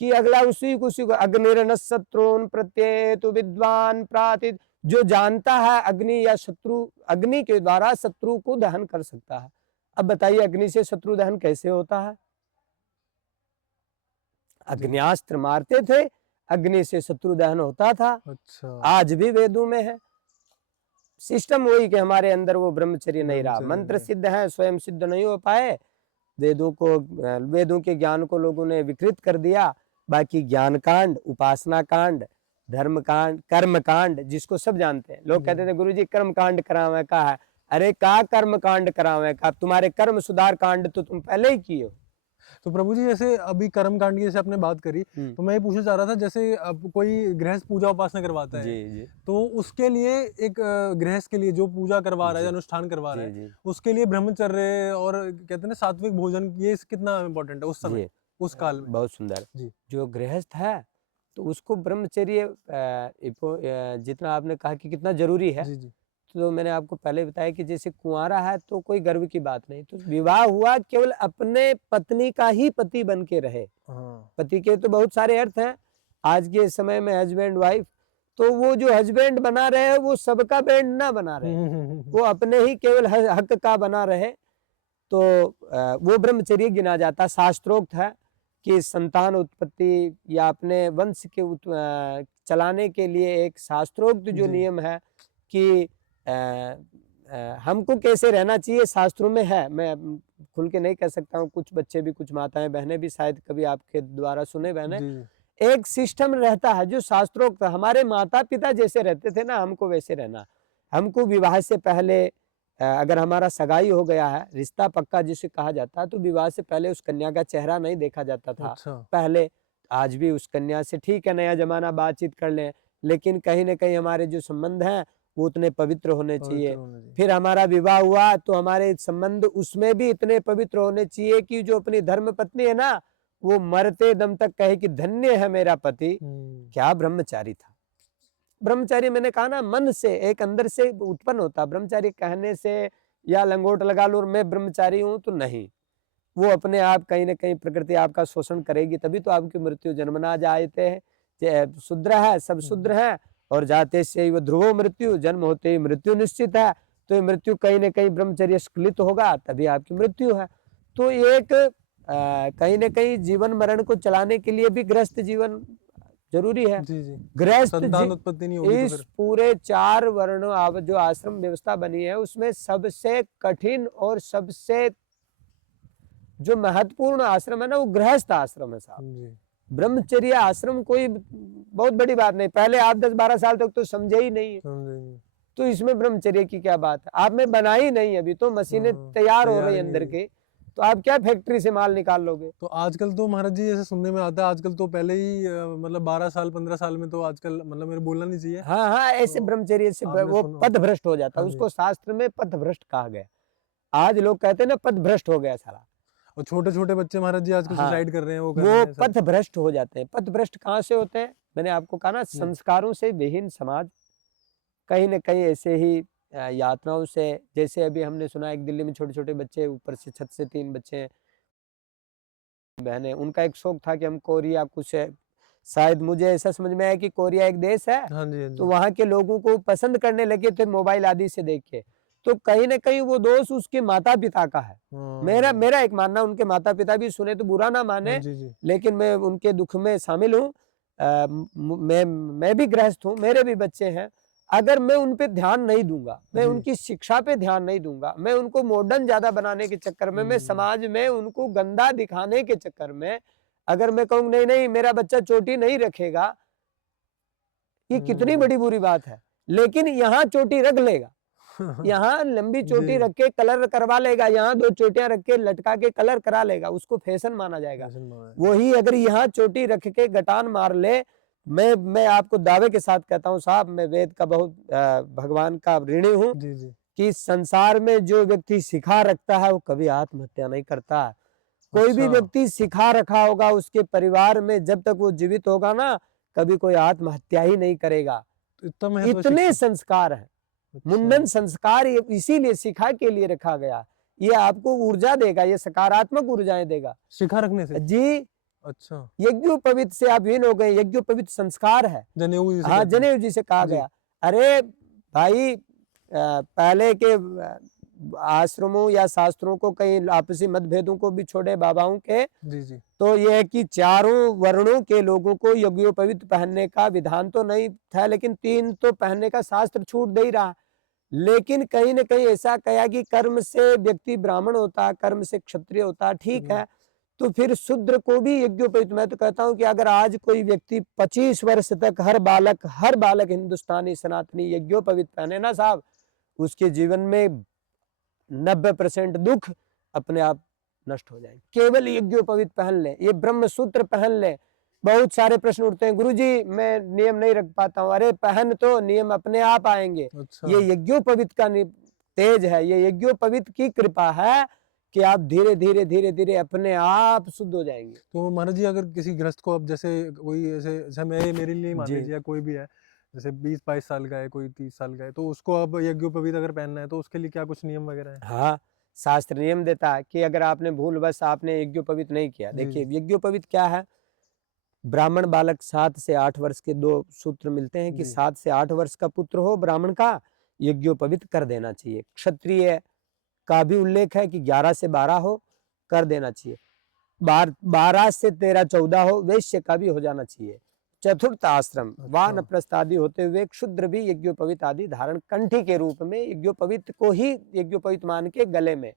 कि अगला उसी को अग्निर्न शत्रुन प्रत्येतु विद्वान प्रातित, जो जानता है अग्नि या शत्रु, अग्नि के द्वारा शत्रु को दहन कर सकता है। अब बताइए अग्नि से शत्रु दहन कैसे होता है? जी, अग्न्यास्त्र मारते थे, अग्नि से शत्रु दहन होता था। अच्छा, आज भी वेदों में है। सिस्टम वही कि हमारे अंदर वो ब्रह्मचर्य नहीं रहा। ब्रह्मचर्य मंत्र नहीं। सिद्ध है, स्वयं सिद्ध नहीं हो पाए। वेदों के ज्ञान को लोगों ने विकृत कर दिया। बाकी ज्ञान कांड, उपासना कांड, धर्मकांड कर्मकांड जिसको सब जानते हैं। लोग कहते थे गुरुजी कर्मकांड करावे का है। अरे का कर्मकांड करावे का, तुम्हारे कर्म सुधार कांड तो तुम पहले ही किए हो। तो प्रभु जी जैसे अभी कर्म कांड की जैसे आपने बात करी, तो मैं ये पूछना चाह रहा था, जैसे अब कोई गृहस्थ पूजा उपासना करवाता है, जी तो उसके लिए एक गृहस्थ के लिए जो पूजा करवा रहा है, जी, जो अनुष्ठान करवा रहा जी है, जी उसके लिए ब्रह्मचर्य और कहते हैं ना सात्विक भोजन, ये कितना इम्पोर्टेंट है उस समय, जी उस काल में? बहुत सुंदर। जी जो गृहस्थ है तो उसको ब्रह्मचर्य जितना आपने कहा कि कितना जरूरी है, जी जी तो मैंने आपको पहले बताया कि जैसे कुंवारा है तो कोई गर्व की बात नहीं, तो विवाह हुआ केवल अपने पत्नी का ही पति बन के रहे। हाँ पति के तो बहुत सारे अर्थ हैं आज के समय में, हस्बैंड वाइफ, तो वो जो हस्बैंड बना रहे वो सबका बैंड ना बना रहे, वो अपने ही केवल हक का बना रहे, तो वो ब्रह्मचर्य गिना जाता। शास्त्रोक्त है कि संतान उत्पत्ति या अपने वंश के चलाने के लिए एक शास्त्रोक्त जो जी नियम है कि हमको कैसे रहना चाहिए शास्त्रों में है। मैं खुल के नहीं कह सकता हूँ, कुछ बच्चे भी, कुछ माताएं बहनें भी शायद कभी आपके द्वारा सुने बहनें, जी जी एक सिस्टम रहता है जो शास्त्रोक्त। हमारे माता पिता जैसे रहते थे ना, हमको वैसे रहना। हमको विवाह से पहले अगर हमारा सगाई हो गया है, रिश्ता पक्का जिसे कहा जाता है, तो विवाह से पहले उस कन्या का चेहरा नहीं देखा जाता था अच्छा पहले। आज भी उस कन्या से ठीक है, नया जमाना, बातचीत कर लें, लेकिन कहीं ना कहीं हमारे जो संबंध हैं वो उतने पवित्र होने पवित्र चाहिए। होना चाहिए। फिर हमारा विवाह हुआ तो हमारे संबंध उसमें भी इतने पवित्र होने चाहिए कि जो अपनी धर्म पत्नी है ना, वो मरते दम तक कहे कि धन्य है मेरा पति, क्या ब्रह्मचारी था। ब्रह्मचारी मैंने कहा ना, मन से, एक अंदर से उत्पन्न होता। ब्रह्मचारी कहने से या लंगोट लगा लो और मैं ब्रह्मचारी हूं, तो नहीं। वो अपने आप कहीं ना कहीं प्रकृति आपका शोषण करेगी, तभी तो आपकी मृत्यु। जन्मना जायते है, शूद्र है, सब शूद्र है, और जाते से वो ध्रुवो मृत्यु, जन्म होते ही मृत्यु निश्चित है। तो ये मृत्यु कहीं ना कहीं ब्रह्मचर्य स्खलित होगा, तभी आपकी मृत्यु है। तो एक कहीं ना कहीं जीवन मरण को चलाने के लिए भी गृहस्थ जीवन जरूरी है। जी जी गृहस्थ संतान उत्पत्ति नहीं होगी तो इस फिर पूरे 4 वर्णों जो आश्रम व्यवस्था बनी है, उसमें सबसे कठिन और सबसे जो महत्वपूर्ण आश्रम है ना, वो गृहस्थ आश्रम है साहब। जी ब्रह्मचर्य आश्रम कोई बहुत बड़ी बात नहीं, पहले आप 10-12 साल तक तो समझे ही नहीं है, समझेंगे। तो इसमें ब्रह्मचर्य की क्या बात है। आप में बनाई नहीं, अभी तो मशीनें तैयार हो रही तैयार है नहीं अंदर हुई। की, तो आप क्या फैक्ट्री से माल निकाल लोगे। तो आजकल तो महाराज जी जैसे सुनने में आता है, आजकल तो पहले ही मतलब 12 साल 15 साल में तो आजकल, मतलब मेरे बोलना नहीं चाहिए, हाँ हाँ, ऐसे तो ब्रह्मचर्य से आपने वो सुना पथ भ्रष्ट हो जाता है, हाँ जी। उसको शास्त्र में पथ भ्रष्ट कहा गया। आज लोग कहते हैं ना पथ भ्रष्ट हो गया सारा। और छोटे छोटे बच्चे महाराज जी आजकल हाँ, सुसाइड कर रहे हैं, वो कर रहे वो हैं सब। पथ भ्रष्ट हो जाते हैं। पथ भ्रष्ट कहाँ से होते हैं, मैंने आपको कहा ना, जी संस्कारों से विहीन समाज कहीं ना कहीं ऐसे ही यातनाओं से। जैसे अभी हमने सुना एक दिल्ली में छोटे छोटे बच्चे, ऊपर से छत से 3 बच्चे बहनें, उनका एक शौक था कि हम कोरिया, कुछ शायद मुझे ऐसा समझ में आया कि कोरिया एक देश है, हाँ जी हाँ तो जी वहाँ के लोगों को पसंद करने लगे थे मोबाइल आदि से देख के। तो कहीं ना कहीं वो दोष उसके माता पिता का है। मेरा हाँ मेरा एक मानना, उनके माता पिता भी सुने तो बुरा ना हाँ माने, जी जी लेकिन मैं उनके दुख में शामिल हूँ। मैं भी गृहस्थ हूँ, मेरे भी बच्चे हैं। अगर मैं उन पे ध्यान नहीं दूंगा, मैं जी उनकी शिक्षा पे ध्यान नहीं दूंगा, मैं उनको मॉडर्न ज्यादा बनाने के चक्कर में, मैं समाज में उनको गंदा दिखाने के चक्कर में, अगर मैं कहूँ नहीं नहीं मेरा बच्चा चोटी नहीं रखेगा, ये कितनी बड़ी बुरी बात है। लेकिन यहाँ चोटी रख लेगा, यहाँ लंबी चोटी जी रख के कलर करवा लेगा, यहाँ 2 चोटियां रख के लटका के कलर करा लेगा, उसको फैशन माना जाएगा। फैशन माना है। वही अगर यहाँ चोटी रख के गटान मार ले, मैं आपको दावे के साथ कहता हूँ साहब, मैं वेद का बहुत भगवान का ऋणी हूँ जी जी कि संसार में जो व्यक्ति सिखा रखता है वो कभी आत्महत्या नहीं करता। कोई भी अच्छा व्यक्ति सिखा रखा होगा, उसके परिवार में जब तक वो जीवित होगा ना, कभी कोई आत्महत्या ही नहीं करेगा। तो इतना महत्व इतने शिक्षा। संस्कार हैं, मुंडन अच्छा संस्कार ये इसीलिए सिखा के लिए रखा गया। ये आपको ऊर्जा देगा, ये सकारात्मक ऊर्जाएं देगा शिखा रखने से। जी। अच्छा यज्ञोपवीत से आप हीन हो गए, यज्ञोपवीत संस्कार है। जनेऊ जिसे हाँ, कहते हैं। जनेऊ जी से कहा जी गया। अरे भाई, पहले के आश्रमों या शास्त्रों को, कई आपसी मतभेदों को भी छोड़े बाबाओं के, जी जी तो यह है कि चारों वर्णों के लोगों को यज्ञोपवीत पहनने का विधान तो नहीं था, लेकिन 3 तो पहनने का शास्त्र छूट दे ही रहा। लेकिन कहीं न कहीं ऐसा कहा कि कर्म से व्यक्ति ब्राह्मण होता, कर्म से क्षत्रिय होता, ठीक है। तो फिर शूद्र को भी यज्ञोपवीत, मैं तो कहता हूं कि अगर आज कोई व्यक्ति 25 वर्ष तक हर बालक हिंदुस्तानी सनातनी यज्ञोपवीत पहने ना साहब, उसके जीवन में 90% दुख अपने आप नष्ट हो जाएंगे। केवल यज्ञोपवीत पहन ले, ये ब्रह्म सूत्र पहन ले। बहुत सारे प्रश्न उठते हैं, गुरुजी मैं नियम नहीं रख पाता हूँ। अरे पहन तो, नियम अपने आप आएंगे। अच्छा। ये यज्ञोपवीत का तेज है, ये यज्ञोपवीत की कृपा है कि आप धीरे धीरे धीरे धीरे अपने आप शुद्ध हो जाएंगे। तो महाराज जी, अगर किसी गृहस्थ को, अब जैसे कोई ऐसे, जैसे मेरे लिए मान जी। लीजिए, कोई भी है जैसे 20-22 साल का है, कोई 30 साल का है, तो उसको अब यज्ञोपवीत अगर पहनना है तो उसके लिए क्या कुछ नियम वगैरह है? हाँ, शास्त्र नियम देता है कि अगर आपने भूलवश आपने यज्ञोपवीत नहीं किया, जी, देखिए जी। यज्ञोपवीत क्या है, ब्राह्मण बालक 7 से 8 वर्ष के 2 सूत्र मिलते हैं कि जी। 7 से 8 वर्ष का पुत्र हो ब्राह्मण का, यज्ञोपवीत कर देना चाहिए। क्षत्रिय का भी उल्लेख है कि 11 से 12 हो, कर देना चाहिए। 12 से 13-14 हो, वैश्य का भी हो जाना चाहिए। चतुर्थ आश्रम अच्छा। वानप्रस्थ आदि होते हुए क्षुद्र भी यज्ञोपवीत आदि धारण कंठी के रूप में यज्ञोपवीत को ही यज्ञोपवीत मान के गले में,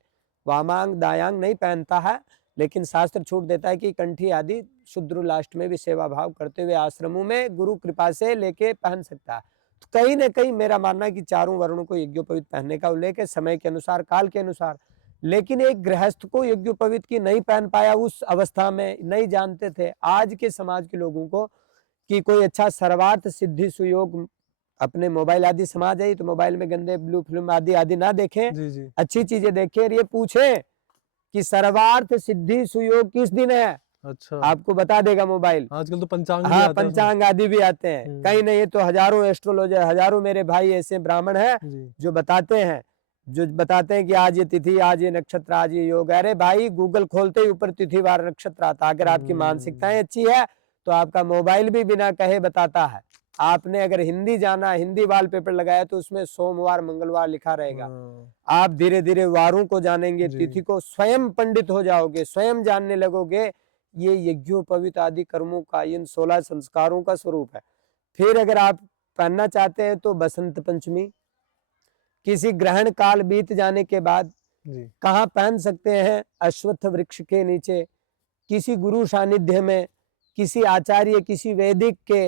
वामांग दायांग नहीं पहनता है, लेकिन शास्त्र छूट देता है कि कंठी आदि शूद्र लास्ट में भी सेवा भाव करते हुए आश्रमों में गुरु कृपा से लेके पहन सकता है। तो कहीं ना कहीं मेरा मानना है कि चारों वर्णों को यज्ञोपवीत पहनने का उल्लेख है, समय के अनुसार, काल के अनुसार। लेकिन एक गृहस्थ को यज्ञोपवीत की नहीं पहन पाया, उस अवस्था में नहीं जानते थे आज के समाज के लोगों को कि कोई अच्छा सर्वार्थ सिद्धि सुयोग, अपने मोबाइल आदि समाज है तो मोबाइल में गंदे ब्लू फिल्म आदि आदि ना देखें, जी, जी। अच्छी चीजें देखें और ये पूछें कि सर्वार्थ सिद्धि सुयोग किस दिन है, अच्छा। आपको बता देगा मोबाइल। आजकल तो पंचांग भी हाँ, आता है उसमें। पंचांग आदि भी आते हैं, कहीं नहीं तो हजारों एस्ट्रोलॉजर, हजारों मेरे भाई ऐसे ब्राह्मण हैं जी। जो बताते हैं कि आज ये तिथि, आज ये नक्षत्र, आज ये योग है। अरे भाई, गूगल खोलते ही ऊपर तिथि वार नक्षत्र आता। अगर आपकी मानसिकताएं अच्छी है तो आपका मोबाइल भी बिना कहे बताता है। आपने अगर हिंदी जाना, हिंदी वॉलपेपर लगाया तो उसमें सोमवार मंगलवार लिखा रहेगा। हाँ। आप धीरे धीरे वारों को जानेंगे, जी। तिथि को, स्वयं पंडित हो जाओगे, स्वयं जानने लगोगे। ये यज्ञोपवीत आदि कर्मों का, इन 16 संस्कारों का स्वरूप है। फिर अगर आप पहनना चाहते हैं तो बसंत पंचमी, किसी ग्रहण काल बीत जाने के बाद जी। कहाँ पहन सकते हैं? अश्वत्थ वृक्ष के नीचे, किसी गुरु सानिध्य में, किसी आचार्य, किसी वैदिक के,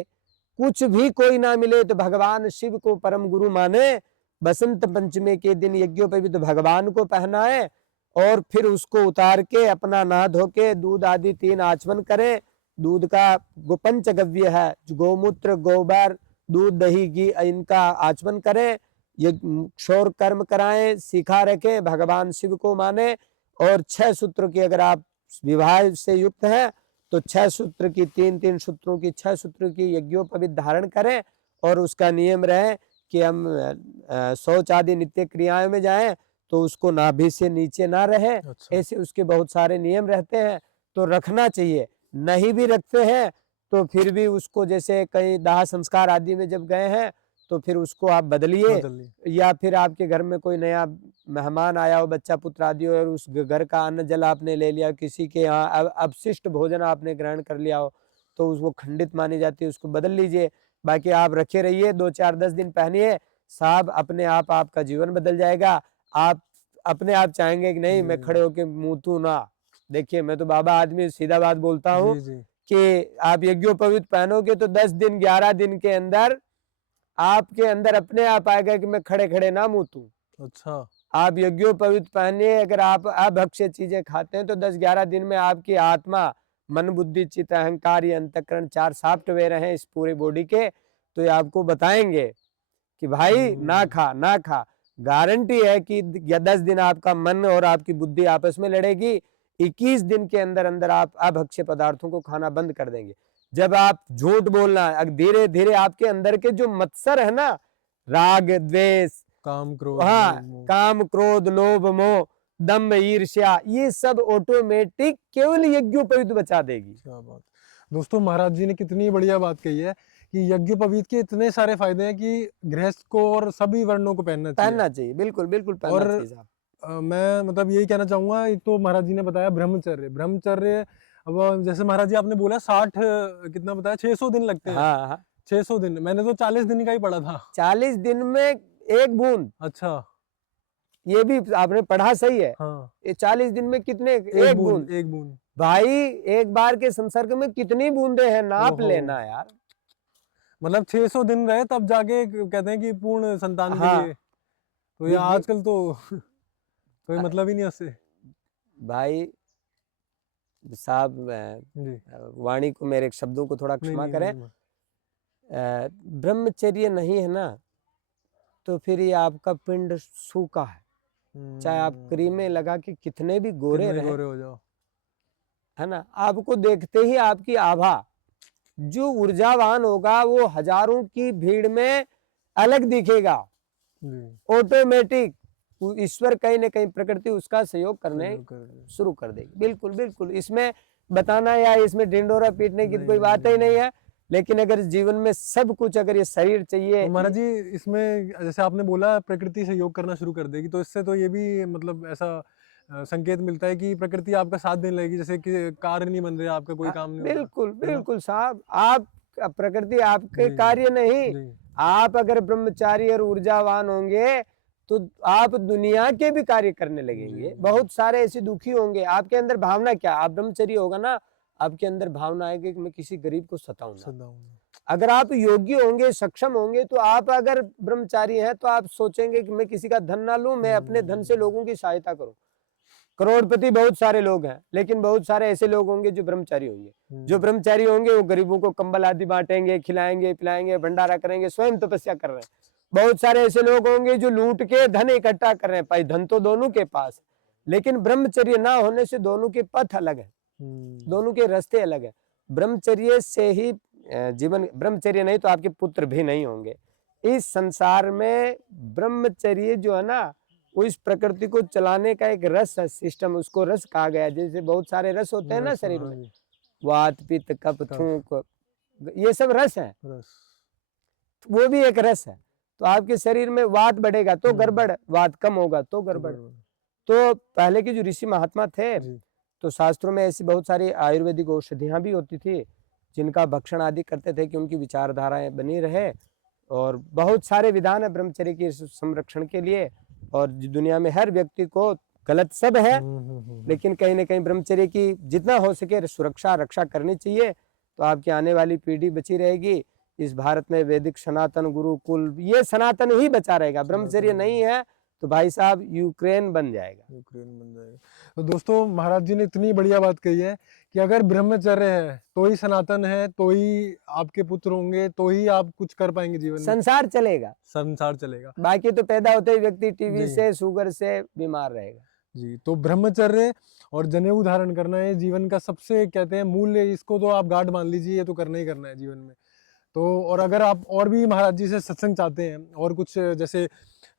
कुछ भी कोई ना मिले तो भगवान शिव को परम गुरु माने, बसंत पंचमी के दिन यज्ञोपवीत भगवान को पहनाए और फिर उसको उतार के अपना नहा धो के दूध आदि 3 आचमन करें। दूध का पंचगव्य है, गोमूत्र, गोबर, दूध, दही, घी, इनका आचमन करें, ये क्षौर कर्म कराएं, सीखा रखें, भगवान शिव को माने। और 6 सूत्र की अगर आप विवाह से युक्त हैं तो 6 सूत्र की, 3-3 सूत्रों की, 6 सूत्र की यज्ञोपवीत धारण करें और उसका नियम रहे कि हम शौच आदि नित्य क्रियाओं में जाएं तो उसको नाभि से नीचे ना रहे। अच्छा। ऐसे उसके बहुत सारे नियम रहते हैं, तो रखना चाहिए। नहीं भी रखते हैं तो फिर भी उसको, जैसे कई दाह संस्कार आदि में जब गए हैं तो फिर उसको आप बदलिए, या फिर आपके घर में कोई नया मेहमान आया हो, बच्चा पुत्र आदि हो, और उस घर का अन्न जल आपने ले लिया, किसी के यहाँ अपशिष्ट भोजन आपने ग्रहण कर लिया हो तो उसको खंडित मानी जाती है, उसको बदल लीजिए। बाकी आप रखे रहिए, 2-4-10 दिन पहनिए साहब, अपने आप आपका जीवन बदल जाएगा। आप अपने आप चाहेंगे कि नहीं मैं खड़े होके मुँतू ना। देखिए, मैं तो बाबा आदमी, सीधा बात बोलता हूँ कि आप यज्ञोपवीत पहनोगे तो 10 दिन 11 दिन के अंदर आपके अंदर अपने आप आएगा कि मैं खड़े खड़े ना मुँतूं। अच्छा। आप यज्ञोपवीत पहनिए, अगर आप अभक्ष्य चीजें खाते हैं तो 10-11 दिन में आपकी आत्मा, मन, बुद्धि, चित्त, अहंकार, ये अंतःकरण 4 सॉफ्टवेयर हैं इस पूरे बॉडी के, तो ये आपको बताएंगे कि भाई ना खा ना खा। गारंटी है कि 10 दिन आपका मन और आपकी बुद्धि आपस में लड़ेगी, 21 दिन के अंदर अंदर आप अभक्ष्य पदार्थों को खाना बंद कर देंगे। जब आप झूठ बोलना, धीरे धीरे आपके अंदर के जो मत्सर है ना, राग, द्वेष, काम, क्रोध, हाँ, लोभ, मोह। काम, क्रोध, लोभ, मोह, दम्भ, ईर्ष्या, ये सब ऑटोमेटिक केवल यज्ञोपवीत बचा देगी। क्या बात। दोस्तों, महाराज जी ने कितनी बढ़िया बात कही है कि यज्ञोपवीत के इतने सारे फायदे हैं कि गृहस्थ को और सभी वर्णों को पहनना चाहिए। बिल्कुल बिल्कुल पहनना चाहिए साहब। मैं मतलब यही कहना चाहूंगा, एक तो महाराज जी ने बताया ब्रह्मचर्य। अब जैसे महाराज जी आपने बोला 60 कितना बताया, 600 दिन लगते हैं। हाँ, 600 दिन, मैंने तो 40 दिन का ही पढ़ा था। 40 दिन में 1 बूंद। अच्छा। ये भी आपने पढ़ा सही है। हाँ। ये 40 दिन में कितने? 1 बूंद। 1 बूंद। भाई एक बार के संसर्ग में कितनी बूंदे हैं, नाप ओहो। लेना यार। मतलब 600 दिन रहे तब जाके कहते हैं कि पूर्ण संतान के हाँ। लिए, तो ये देखिए- आजकल तो कोई मतलब ही नहीं है उससे। भाई साहब जी। वाणी को, मेरे शब्दों को थोड़ा नहीं क्षमा नहीं करें। नहीं, ब्रह्मचर्य नहीं है ना, तो फिर ये आपका पिंड सूखा है। चाहे आप क्रीमें लगा के कितने भी गोरे कितने रहे, गोरे हो जाओ। है ना, आपको देखते ही आपकी आभा, जो ऊर्जावान होगा वो हजारों की भीड़ में अलग दिखेगा, जी। ऑटोमेटिक। ईश्वर कहीं ना कहीं, प्रकृति उसका सहयोग करने सहयोग कर रहे हैं। शुरू कर देगी। बिल्कुल बिल्कुल, इसमें बताना या इसमें ढिंडोरा पीटने की तो नहीं, कोई नहीं, बात ही नहीं, नहीं नहीं। है। लेकिन अगर जीवन में सब कुछ, अगर ये शरीर चाहिए, तो महाराज जी इसमें जैसे आपने बोला प्रकृति से योग करना शुरू कर देगी, तो इससे तो ये भी मतलब ऐसा संकेत मिलता है कि प्रकृति आपका साथ देने लगेगी, जैसे कि कार्य नहीं बन रहा, आपका कोई हाँ, काम नहीं हो रहा, बिल्कुल है ना? बिल्कुल साहब, आप प्रकृति आपके जी, कार्य नहीं, जी। आप अगर ब्रह्मचारी और ऊर्जावान होंगे तो आप दुनिया के भी कार्य करने लगेंगे। जी। बहुत सारे ऐसे दुखी होंगे, आपके अंदर भावना क्या, आप ब्रह्मचर्य होगा ना, आपके अंदर भावना आएगी कि मैं किसी गरीब को सताऊंगा। सदाऊंगा। अगर आप योग्य होंगे, सक्षम होंगे, तो आप अगर ब्रह्मचारी हैं तो आप सोचेंगे कि मैं किसी का धन ना लूं, मैं अपने धन से लोगों की सहायता करूं। करोड़पति बहुत सारे लोग हैं, लेकिन बहुत सारे ऐसे लोग होंगे जो ब्रह्मचारी होंगे। जो ब्रह्मचारी होंगे वो गरीबों को कंबल आदि बांटेंगे, खिलाएंगे पिलाएंगे, भंडारा करेंगे, स्वयं तपस्या कर रहे हैं। बहुत सारे ऐसे लोग होंगे जो लूट के धन इकट्ठा कर रहे हैं। भाई धन तो दोनों के पास, लेकिन ब्रह्मचर्य ना होने से दोनों के पथ अलग है, दोनों के रास्ते अलग है। ब्रह्मचर्य से ही जीवन, ब्रह्मचर्य नहीं तो आपके पुत्र भी नहीं होंगे। इस संसार में ब्रह्मचर्य जो है ना, वो इस प्रकृति को चलाने का एक रस है, सिस्टम, उसको रस कहा गया है। जैसे बहुत सारे रस होते हैं ना शरीर में, वात पित्त कफ थूक, ये सब रस है, वो भी एक रस है। तो आपके शरीर में वात बढ़ेगा तो गड़बड़, वात कम होगा तो गड़बड़। तो पहले के जो ऋषि महात्मा थे, तो शास्त्रों में ऐसी बहुत सारी आयुर्वेदिक औषधियां भी होती थी जिनका भक्षण आदि करते थे कि उनकी विचारधाराएं बनी रहे। और बहुत सारे विधान है ब्रह्मचर्य के संरक्षण के लिए। और दुनिया में हर व्यक्ति को, गलत सब है, लेकिन कहीं ना कहीं ब्रह्मचर्य की जितना हो सके सुरक्षा रक्षा करनी चाहिए, तो आपकी आने वाली पीढ़ी बची रहेगी। इस भारत में वैदिक सनातन गुरुकुल, ये सनातन ही बचा रहेगा। ब्रह्मचर्य नहीं है तो भाई साहब यूक्रेन बन जाएगा। यूक्रेन बन जाएगा। तो दोस्तों महाराज जी ने इतनी बढ़िया बात कही है कि अगर ब्रह्मचर्य है तो ही सनातन है, तो ही आपके पुत्र होंगे, तो ही आप कुछ कर पाएंगे जीवन में, संसार चलेगा, संसार चलेगा। बाकी तो पैदा होते ही व्यक्ति टीबी जी। से, शुगर से बीमार रहेगा। जी। तो ब्रह्मचर्य और जनेऊ धारण करना है जीवन का सबसे, कहते हैं, मूल्य। इसको तो आप गांठ बांध लीजिए, ये तो करना ही करना है जीवन में। तो और अगर आप और भी महाराज जी से सत्संग चाहते हैं, और कुछ जैसे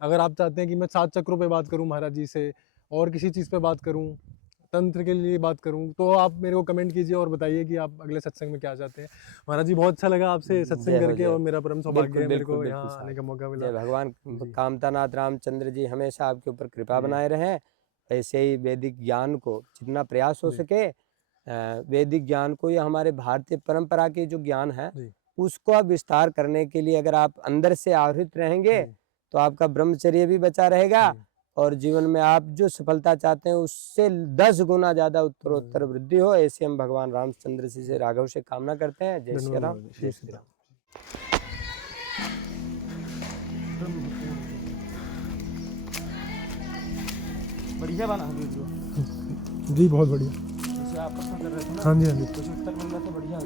अगर आप चाहते हैं कि मैं 7 चक्रों पे बात करूं महाराज जी से, और किसी चीज़ पे बात करूं, तंत्र के लिए बात करूं, तो आप मेरे को कमेंट कीजिए और बताइए कि आप अगले सत्संग में क्या चाहते हैं। महाराज जी बहुत अच्छा लगा आपसे सत्संग करके, और मेरा परम सौभाग्य है मेरे को यहाँ आने का मौका मिला। जय भगवान कामतानाथ रामचंद्र जी हमेशा आपके ऊपर कृपा बनाए रहें। ऐसे ही वैदिक ज्ञान को जितना प्रयास हो सके, वैदिक ज्ञान को, या हमारे भारतीय परंपरा के जो ज्ञान है उसको आप विस्तार करने के लिए अगर आप अंदर से आवृत रहेंगे तो आपका ब्रह्मचर्य भी बचा रहेगा, और जीवन में आप जो सफलता चाहते हैं उससे 10 गुना ज्यादा उत्तरोत्तर वृद्धि हो। ऐसे हम भगवान रामचंद्र जी से, राघव से कामना करते हैं। जय श्री राम, जय श्री राम। बढ़िया बना वीडियो। जी बहुत बढ़िया। जैसे आप प्रश्न कर रहे थे ना, हाँ जी, हाँ जी। कुछ उत्तर मिल रहा था, बढ़िया।